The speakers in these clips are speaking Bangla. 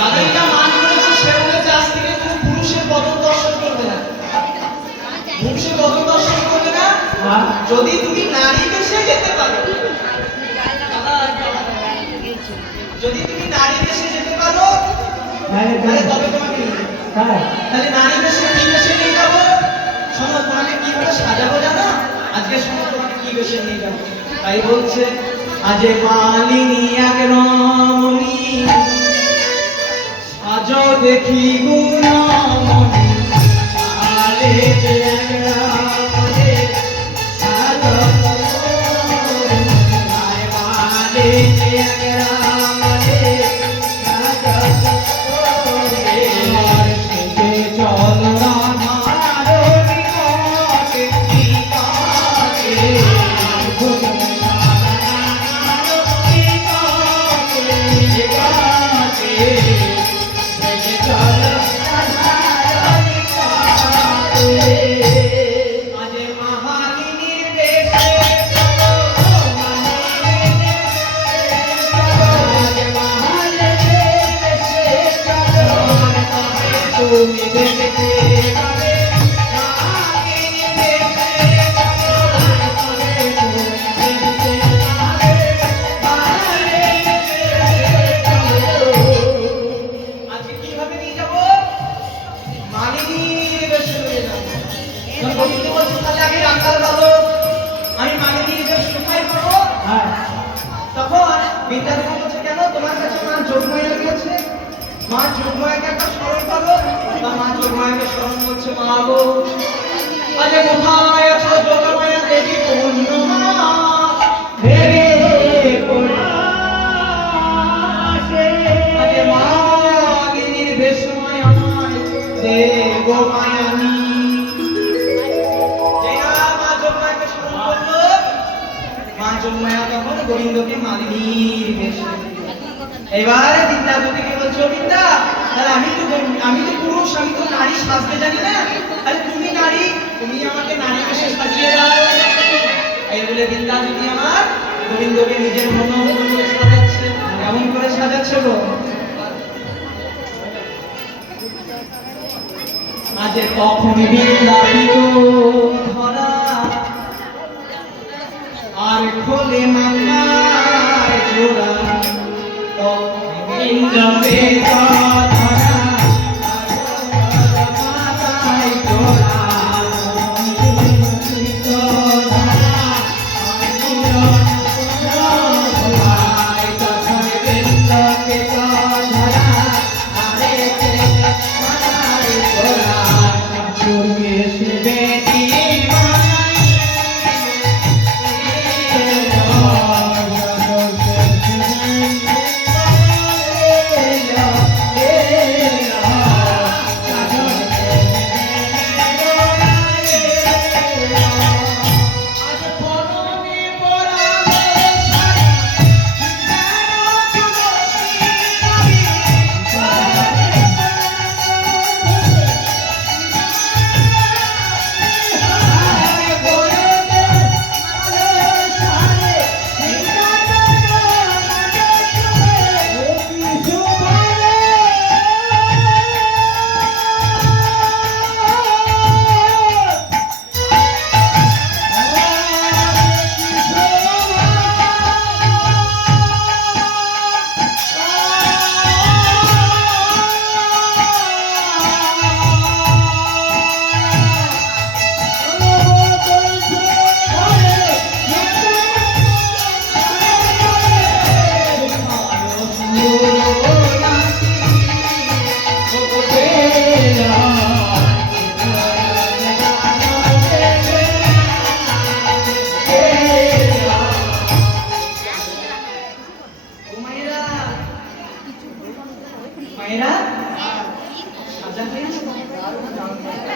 তাদেরটা মান করেছে, সে বলেছে আজ থেকে তুমি পুরুষের বদন দর্শন করবে না। পুরুষের বদন দর্শন করবে না যদি তুমি নারী বেশে যেতে পারো। যদি তুমি নারী বেশে যেতে পারো তাহলে তবে তোমাকে নিয়ে যাবো। তাহলে নারী বেশে কি বেশে নিয়ে যাবো? শোনো, তোমাকে কিভাবে সাজাবো জানো? আজকে শোনো, তোমাকে কি বেশে নিয়ে যাবো। তাই বলছে আজ মালিনী এক রমণী সাজো দেখি গুণমণি আলে যে এক রমণী সাজো মালিনী এক রমণী সাজো সেজে চল রামারো নিকটে নিকটে মা যোগমায়াকে একটা স্মরণ করো। মা যোগমায়াকে স্মরণ করছে, মা গো আজ কোথায় আছো যোগমায়া দেবী পূর্ণমা দেবী আজ মালিনীর বেশময় আমায় দেব মায়ানি। মা যোগমায়াকে স্মরণ করলো, মা যোগমায়া তখন গোবিন্দকে মালিনীর বেশ। এবারে বিদ্যাপতিকে বলছো, বিদ্যা তাহলে আমি তো পুরুষ, আমি তো নারী সাজতে জানি না, তাহলে তুমি নারী, তুমি আমাকে নারী বেশে সাজিয়ে দাও। এই বলে বিদ্যা যদি আমার গোবিন্দকে নিজের মনোমত করে সাজাচ্ছে। কেমন করে সাজাচ্ছে গো? আজ কখন বিদ্যাপিত ধরা আর খোলে মামার জোড়া ইন্দ্রপে ধরা মাথায় জোড়া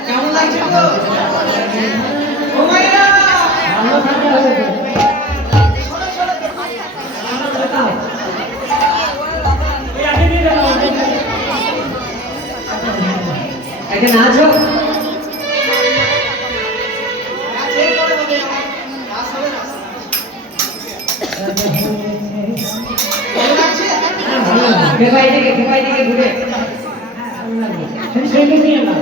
কেমন লাগছে গো? ও মাইরা ভালো থাকতে হবে। এখানে আছো? ভালো লাগছে? ভালো লাগছে। খেপাই দিকে ঘুরে শুয়ে নিয়ে না।